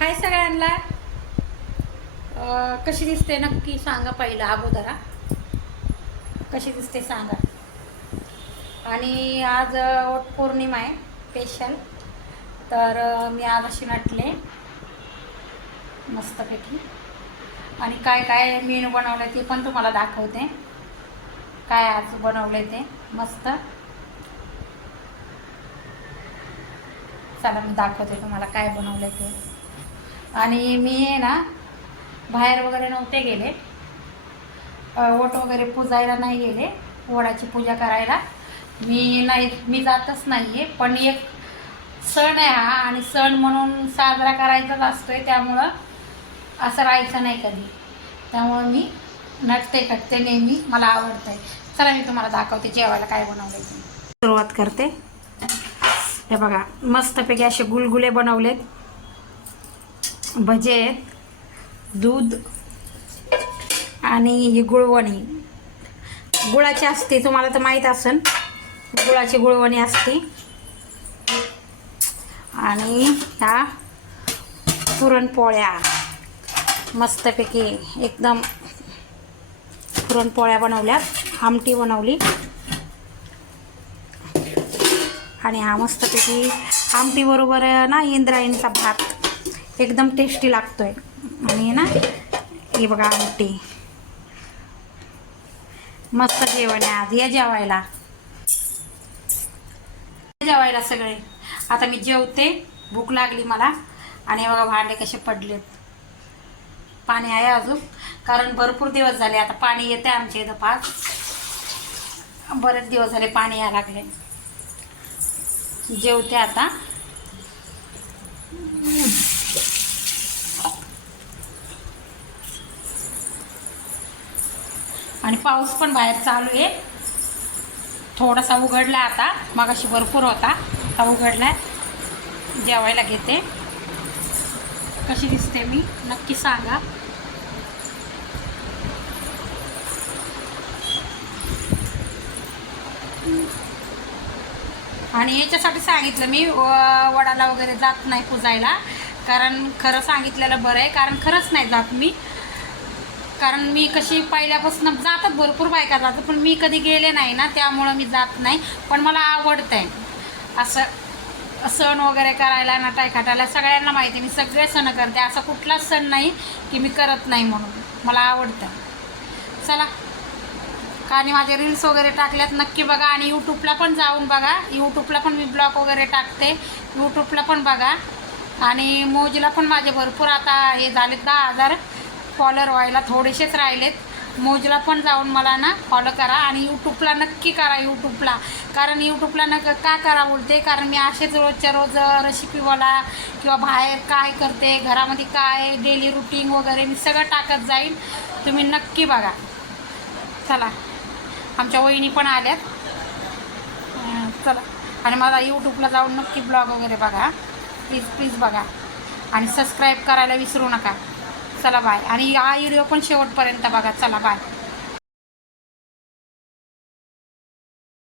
हाय सगळ्यांना. कशी दिसते नक्की सांगा पहिला अगोदरा. कशी दिसते सांगा. आणि आज पौर्णिमा आहे स्पेशल. तर मी आज अशी नटले मस्तपैकी. आणि काय काय मेनू बनवलं ते पण तुम्हाला दाखवते. काय आज बनवले ते मस्त. चला मी दाखवते तुम्हाला काय बनवलं ते. आणि मी ना बाहेर वगैरे नव्हते गेले, ओट वगैरे पूजायला नाही गेले. ओढाची पूजा करायला मी जातच नाही आहे. पण एक सण आहे हा, आणि सण म्हणून साजरा करायचाच असतोय. त्यामुळं असं राहायचं नाही कधी. त्यामुळं मी नटते कटते नेहमी, मला आवडतं आहे. चला मी तुम्हाला दाखवते जेवायला काय बनवलं ते. सुरुवात करते. हे बघा मस्तपैकी असे गुलगुले बनवलेत, भजे आहेत, दूध आणि ही गुळवणी. गुळाची असते, तुम्हाला तर माहीत असेल. गुळाची गुळवणी असते. आणि ह्या पुरणपोळ्या मस्तपैकी एकदम पुरणपोळ्या बनवल्यात. आमटी बनवली. आणि हा मस्तपैकी आमटी बरोबर ना इंद्रायणीचा भात एकदम टेस्टी लागतोय. आणि ना हे बघा आमटी. मस्त जेवण आहे आज. या जेवायला सगळे. आता मी जेवते, भूक लागली मला. आणि बघा भांडे कसे पडलेत. पाणी आहे अजून, कारण भरपूर दिवस झाले आता पाणी येते आमच्या इथं. बरेच दिवस झाले पाणी यायला लागले. जेवते आता. आणि पाऊस पण बाहेर चालू आहे. थोडासा उघडला आता, मगाशी भरपूर होता, आता उघडलाय. जेवायला घेते. कशी दिसते मी नक्की सांगा. आणि याच्यासाठी सांगितलं मी वडाला वगैरे जात नाही पूजायला, कारण खरं सांगितलेलं बरं आहे. कारण खरंच नाही जात मी. कारण मी कशी पहिल्यापासून जातात, भरपूर बायका जातात, पण मी कधी गेले नाही ना, त्यामुळं मी जात नाही. पण मला आवडतं आहे असं सण वगैरे करायला, नटाय खाटायला. सगळ्यांना माहिती आहे मी सगळे सण करते. असा कुठलाच सण नाही की मी करत नाही, म्हणून मला आवडतं. चला. आणि माझे रील्स वगैरे टाकल्यात, नक्की बघा. आणि यूट्यूबला पण जाऊन बघा. यूट्यूबला पण मी ब्लॉग वगैरे टाकते, यूट्यूबला पण बघा. आणि मोजला पण माझे भरपूर आता हे झालेत, 10,000 फॉलोअर व्हायला थोडेसेच राहिलेत. मोजला पण जाऊन मला ना फॉलो करा. आणि यूट्यूबला नक्की करा. यूट्यूबला कारण यूट्यूबला का करा बोलते, कारण मी असेच रोजच्या रोज रेसिपीवाला किंवा बाहेर काय करते, घरामध्ये काय डेली रुटीन वगैरे मी सगळं टाकत जाईल. तुम्ही नक्की बघा. चला. आमच्या वहिनी पण आल्यात. चला. आणि मला यूट्यूबला जाऊन नक्की ब्लॉग वगैरे बघा. प्लीज बघा. आणि सबस्क्राईब करायला विसरू नका. चला बाय. आणि हा व्हिडिओ पण शेवटपर्यंत बघा. चला बाय.